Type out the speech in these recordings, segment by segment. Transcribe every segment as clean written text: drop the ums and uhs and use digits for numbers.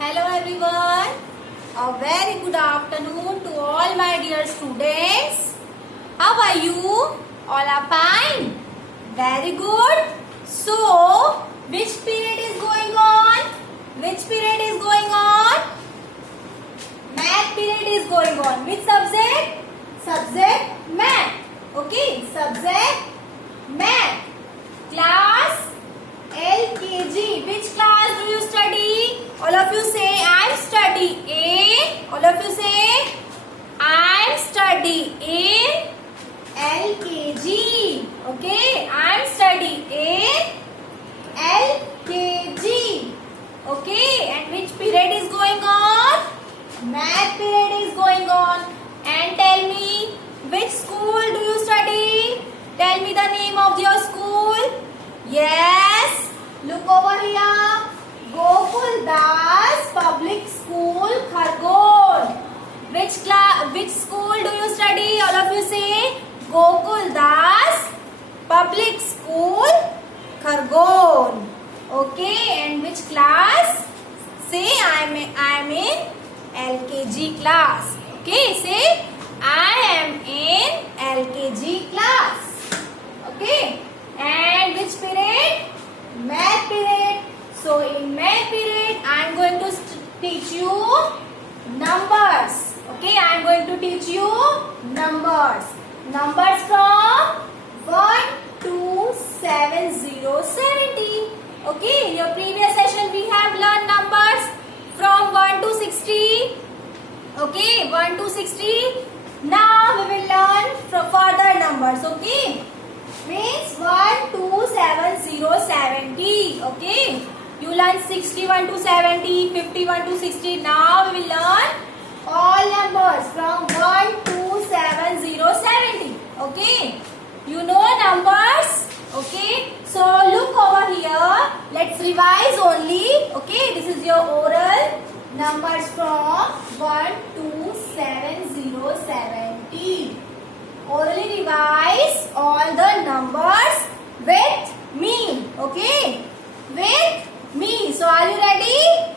Hello everyone. A very good afternoon to all my dear students. How are you? All are fine. Very good. So, which period is going on? Which period is going on? Math period is going on. Which subject? Subject math. Okay, subject math. Class LKG. Which class do you study? All of you say I study in. All of you say I study in LKG. Okay, I study in LKG. Okay, and which period is going on? Math period is going on. And tell me, which school do you study? Tell me the name of your school. Yes, look over here. Gokul Das Public School, Khargone. Which school do you study? All of you say Gokul Das Public School, Khargone. Okay, and which class? Say I am in LKG class. Okay, say I am in LKG class. Okay, and which period? Math period. So in math period, I am going to teach you numbers. Okay, I am going to teach you numbers. Numbers from 1 to 70. Okay, in your previous session we have learned numbers from 1 to 60. Okay, 1 to 60. Now we will learn from further numbers. Okay, means 1 to 70. Okay, you learn 61 to 70, 51 to 60. Now we will learn all numbers from 1 to 70. Okay, you know numbers. Okay, so look over here. Let's revise only. Okay, this is your oral numbers from 1 to 70. Orally revise all the numbers with me. Okay, with me. So are you ready?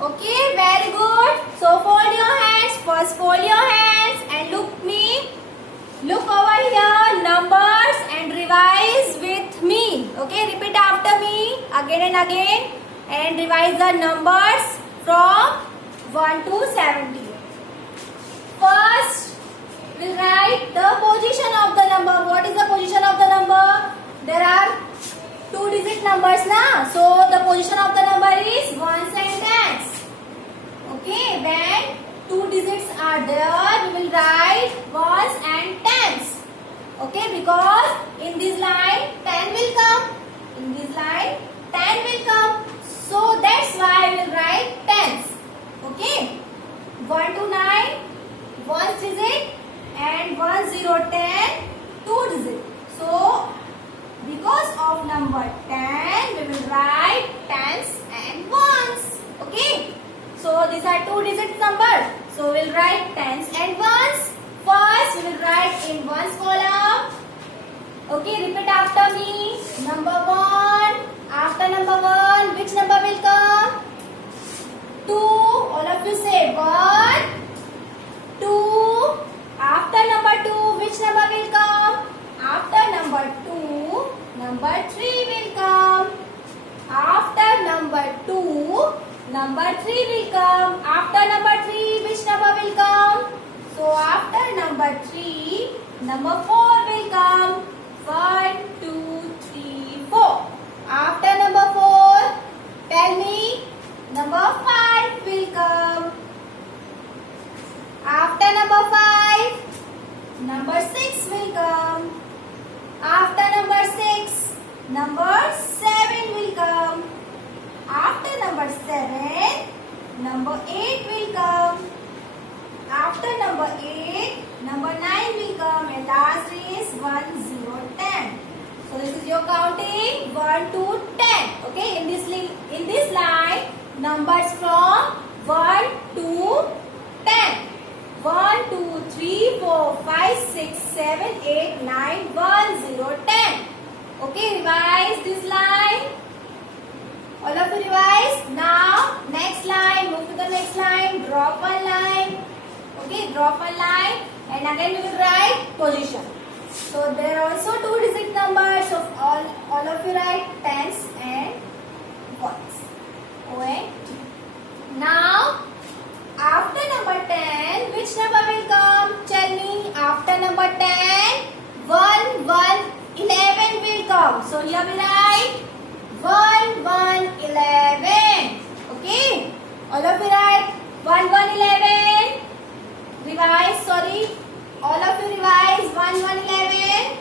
Okay, very good. So fold your hands. First fold your hands and look over here, numbers, and revise with me. Okay, repeat after me again and again and revise the numbers from 1 to 70. First, we'll write the position of the number. What is the position of the number? There are 2-digit numbers now. So the position of the number is ones and tens. Okay, when 2 digits are there, we will write ones and tens. Okay, because in this line 10 will come. In this line 10 will come. So that's why we will write tens. Okay, 1 to 9, 1 digit, and 1, 0, 10, 2 digit. So because of number 10, we will write tens and ones. Okay, so these are 2-digit numbers. So we will write tens and ones. First, we will write in ones column. Okay, repeat after me. Number 1. After number 1, which number will come? 2. All of you say 1, 2. After number 2, which number will come? After number 2, number 3 will come. After number 2, number 3 will come. After number 3, which number will come? So after number 3, number 4 will come. 1, 2, 3, 4. After number 4, tell me, number 5 will come. After number 5, number 6 will come. After number 6, number 7 will come. After number 7, number 8 will come. After number 8, number 9 will come. And last is 1, 0, 10. So this is your counting 1 to 10. Okay, in this line, numbers from 1 to 10. 1, 2, 3, 4, 5, 6, 7, 8, 9, 1, 0, 10. Okay, revise this line. All of you revise. Now, next line. the next line, drop one line. Okay, drop one line and again we will write position. So there are also 2-digit numbers, so all of you write tens and ones. Okay. Now after number 10, which number will come? Tell me. After number 10, 1, 1, 11 will come. So here we write 1, 1, 11. Okay. All of you write 1, 1, 11. Revise. Sorry. All of you revise 1, 1, 11.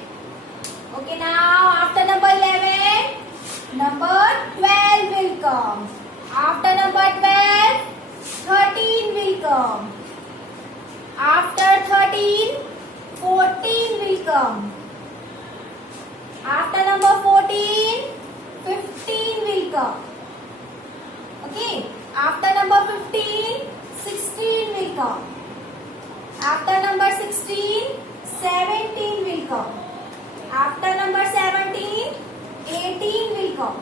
Okay. Now after number 11, number 12 will come. After number 12, 13 will come. After 13, 14 will come. After number 14, 15 will come. Okay. After number 15, 16 will come. After number 16, 17 will come. After number 17, 18 will come.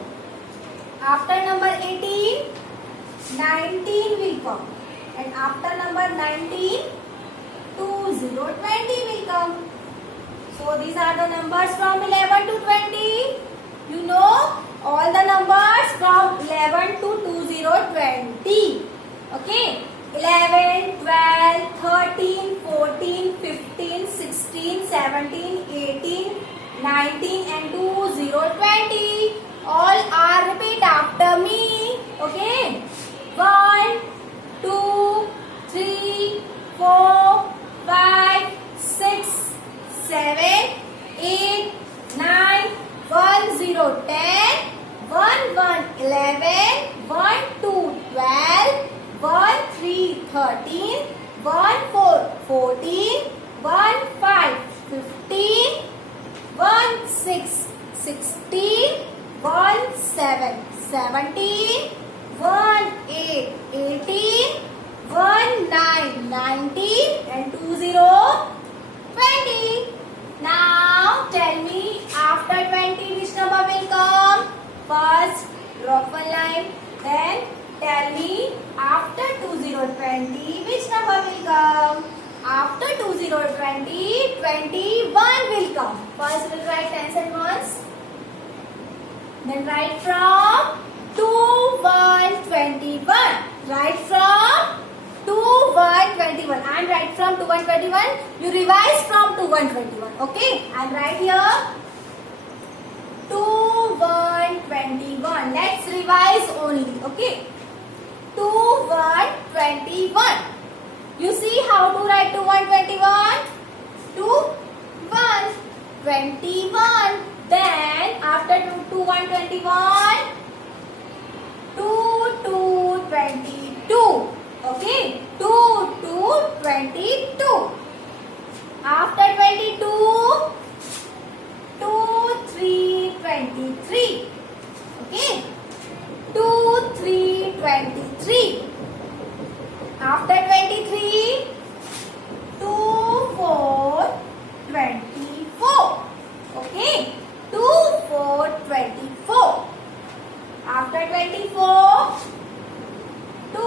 After number 18, 19 will come. And after number 19, 20, 20 will come. So these are the numbers from 11 to 20. You know all the numbers from 11 to 20. Okay. 11, 12, 13, 14, 15, 16, 17, 18, 19 and 20. All are repeat after me. Okay. 1, 2, 3, 4, 5, 6, 7, 8, 9, 1, 0, 10, 1, 1, 11, 1, 2, 12, 1, 3, 13, 1, 4, 14, 1, 5, 15, 1, 6, 16, 1, 7, 17, 1, 8, 18, 1, 9, 19 and 20, 20. Now tell me after 20 which number will come? First drop one line, then tell me after 2020 which number will come? After 2020, 21 will come. First we'll write tens and ones. Then write from 2, 1, 21. Write from 2, 1, 21. I am write from 2, 1, 21. You revise from 2, 1, 21. Okay. I am write here 2, 1, 21. Let's revise only. Okay. 2, 1, 21. You see how to write 2, 1, 21? 2, 1, 21. Then after 2, 1, 21, 2, 2, 22. Okay, 2, 2, 22. After 22, 2, 3, 23. Okay, 2, 3, 23. After 23, 2, 4, 24. Okay, 2, 4, 24. After 24, 2,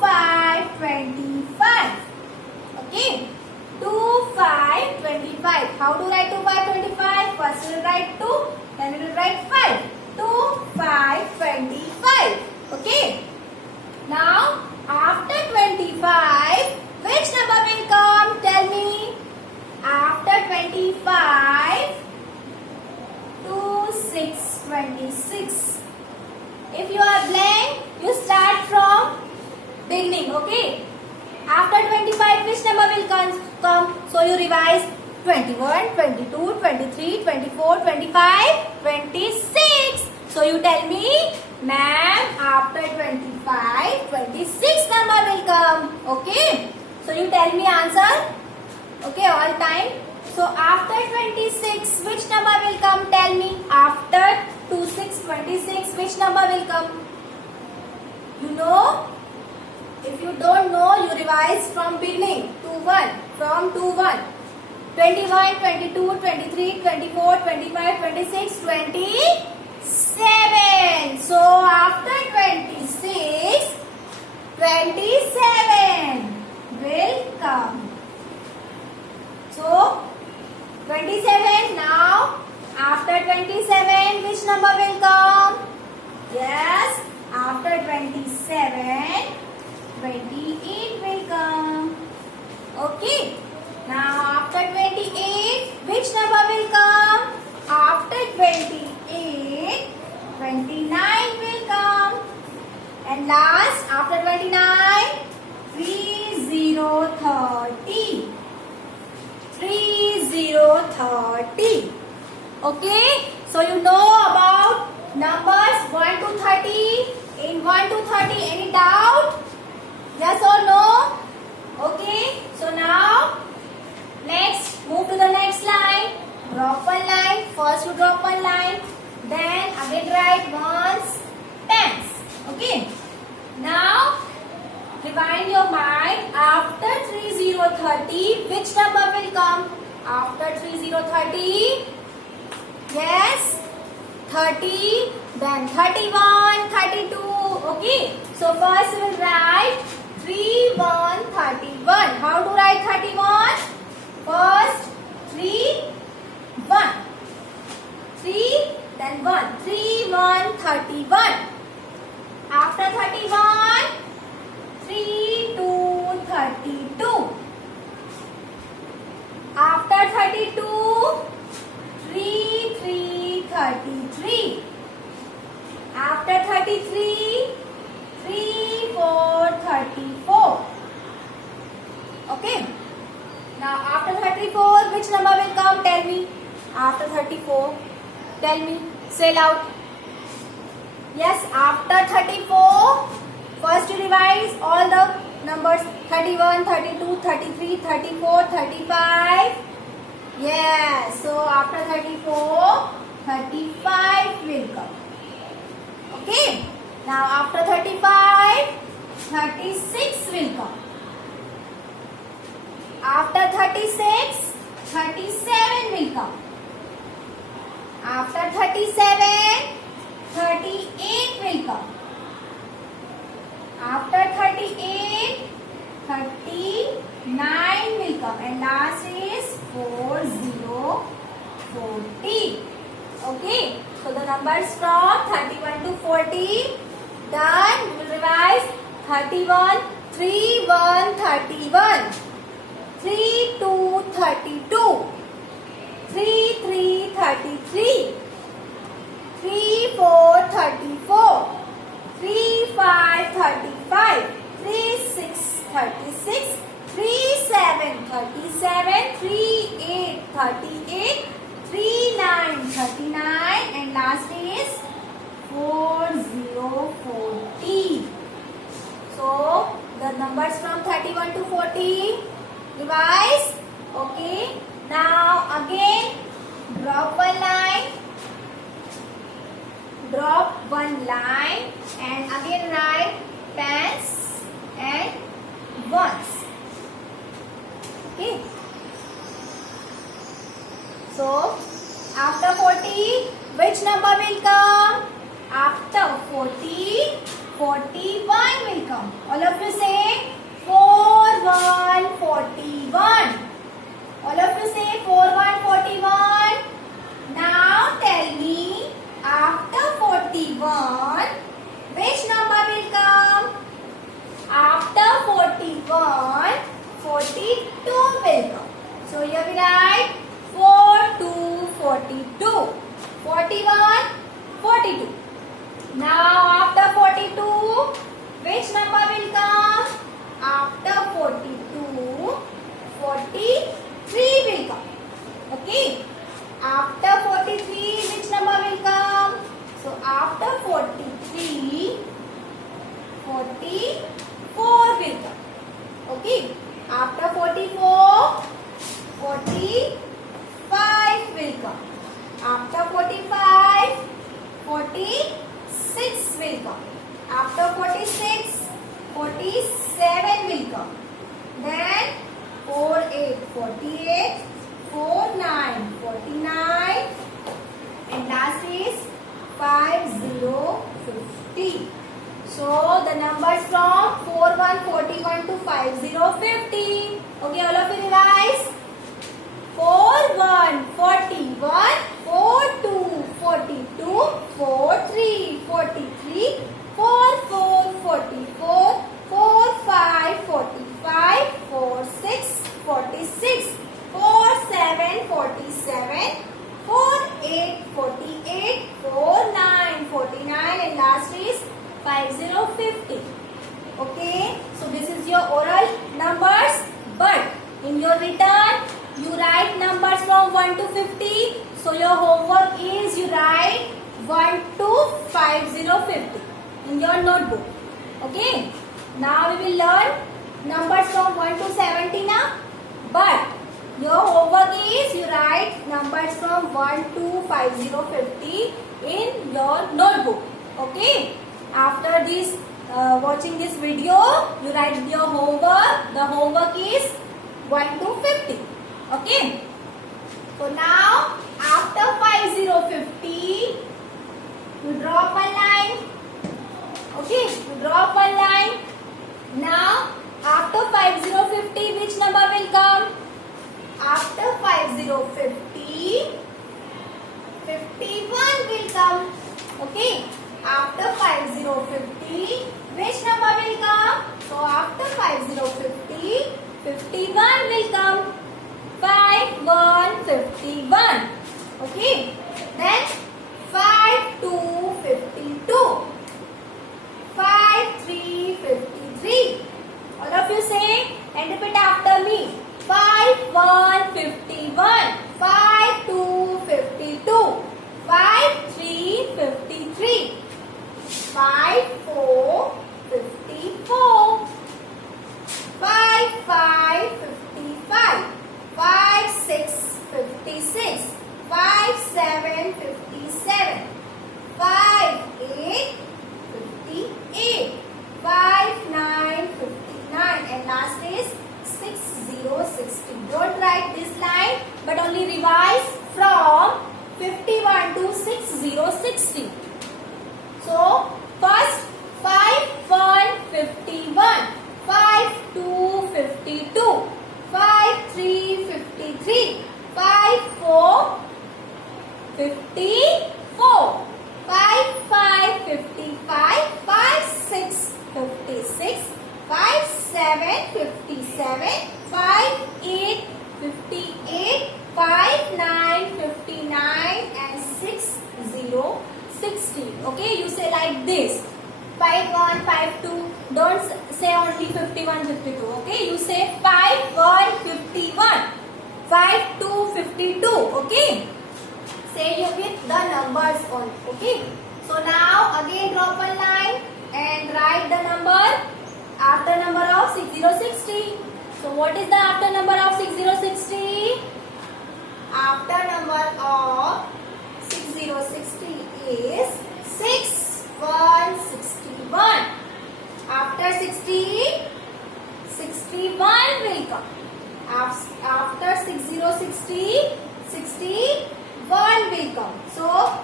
5, 25. Okay, 2, 5, 25. How to write 2, 5, 25? First we will write 2, then we will write 5. 2, 5, 25. Okay. Now, after 25, which number will come? Tell me. After 25, 2, 6, 26. If you are blank, you start from beginning. Okay. After 25, which number will come? So you revise 21, 22, 23, 24, 25, 26. So you tell me, ma'am, after 25, 26 number will come. Okay. So you tell me answer. Okay, all time. So after 26, which number will come? Tell me. After 26, 26, which number will come? You know? If you don't know, you revise from beginning. 2, 1. From 2, 1. 21, 22, 23, 24, 25, 26, 27. So after 26, 27 Okay. Now after 28, which number will come? After 28, 29 will come. And last, after 29, 30, 30. Okay. So you know about numbers 1 to 30. In 1 to 30, any doubt? Yes or no? Okay. So now, next, move to the next line. Drop one line. First you drop one line. Then again write ones, tens. Okay. Now, rewind your mind. After 30, which number will come? After 30, yes, 30, then 31, 32. Okay. So first we will write 31, 31. How to write 31? First 3, 1. 3, then 1. 3, 1, 31. After 31, 3, 2, 32. After 32, 3, 3, 33. After 33, 3, 4, 34. Okay. Now after 34, which number will come? Tell me. After 34, tell me. Say loud. Yes, after 34, first you revise all the numbers 31, 32, 33, 34, 35. Yes, so after 34, 35 will come. Okay. Now after 35, 36 will come. After 36, 37 will come. After 37, 38 will come. After 38, 39 will come. And last is 40, 40. Okay. So the numbers from 31 to 40. Done. We will revise 31, 3, 1, 31. 3, 2, 32. 3, 3, 33. 3, 4, 34. 3, 5, 35. 3, 6, 36. 3, 7, 37. 3, 8, 38. 3, 9, 39. And last is 40, 40. So, the numbers from 31 to 40. Revise. Okay. Now, again, drop one line. Drop one line. And again write tens and ones. Okay. So, after 40, which number will come? After 40, 41 will come. All of you say 4, 1, 41. All of you say 4, 1, 41. Now tell me, after 41, which number will come? After 41, 42 will come. So here we write 4, 2, 42. 41, 42. Now after 42, which number will come? After 42, 43 will come. Okay. After 43, which number will come? So after 43, 44 will come. Okay. After 44, 45 will come. After 45, 46 will come. After 46, 47 will come. Then 48, 48, 49, 49. And last is 50, 50. So the numbers from 41, 41 to 50, 50. Okay, all of you revise. 41, 41, 42, 42, 43, 43, 44, 44, 45, 45, 46, 46. is 5050. Okay, so this is your oral numbers, but in your return you write numbers from 1 to 50. So your homework is you write 1 to 5050 in your notebook. Okay, now we will learn numbers from 1 to 70 now, but your homework is you write numbers from 1 to 5050 in your notebook. Okay, after this watching this video, you write your homework. The homework is 1 to 50. Okay, so now after 5050, you draw one line. Okay, you draw one line. Now after 5050, which number will come? After 5050, 51 will come. Okay, after 5050, which number will come? So after 5050, 51 will come. 5151. Okay, then 5252. 5353. All of you say and repeat after me. 5151. 5252. 5353. 5454. 5555. 5656. 5757. 5858. 5959. And last is 6060. Don't write this line, but only revise from 51 to 6060. So first 5151, 5252, 5353, 5454, 5555, 5656, 5757, 5858, 5959 and 6060. Okay, you say like this. 5152. Don't say only 5152. Okay, you say 5151, 5252. Okay, say you with the numbers on. Okay, so now again drop a line and write the number after number of 6060. So what is the after number of 6060? After number of 6060 is 6161. After 60, 61 will come. After 6060, 61 will come. So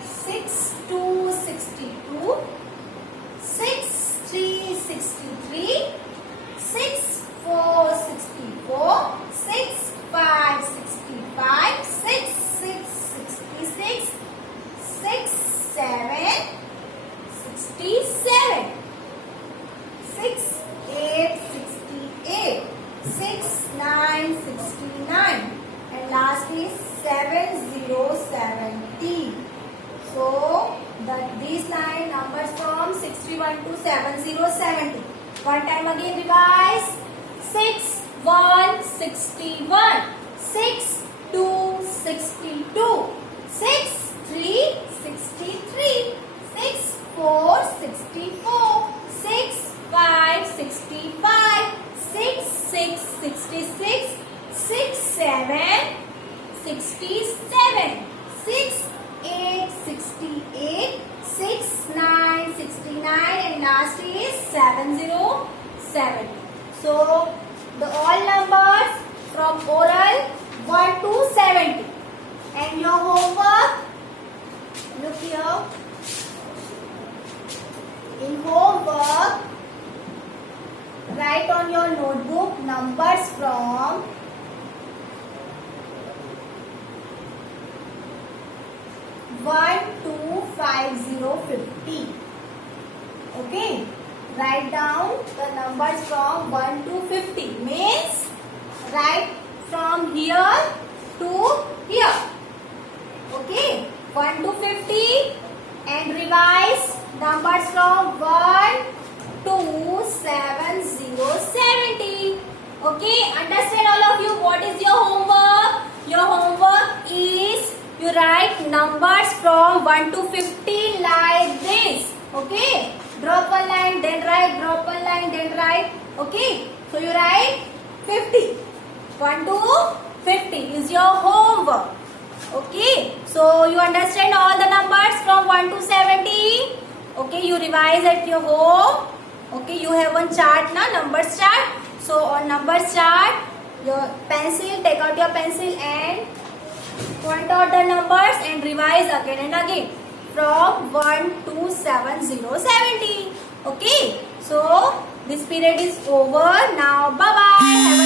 6262, 6363, 6464, 6565, 6666, 6767, 6868, 6969, and last is 7070. So these line numbers from 61 to 7070. One time again revise. 6161, 6262, 6363, 6464, 6565, 6666, 6767, 6868, 6969, and last is 7070. So the all numbers from oral 1 to 70. And your homework, look here. In homework, write on your notebook numbers from 1 to 5050. Okay, write down the numbers from 1 to 50. Means write from here to here. Okay, 1 to 50. and revise numbers from 1 to 7, 0, 70. Okay, understand all of you. What is your homework? Your homework is you write numbers from 1 to 50 like this. Okay, drop one line, then write, drop one line, then write. Okay, so you write 50. 1 to 50 is your homework. Okay, so you understand all the numbers from 1 to 70. Okay, you revise at your home. Okay, you have one chart na, numbers chart. So on numbers chart, your pencil, take out your pencil and point out the numbers and revise again and again from 1 to 7, 0, 70. Okay, so this period is over now. Bye bye.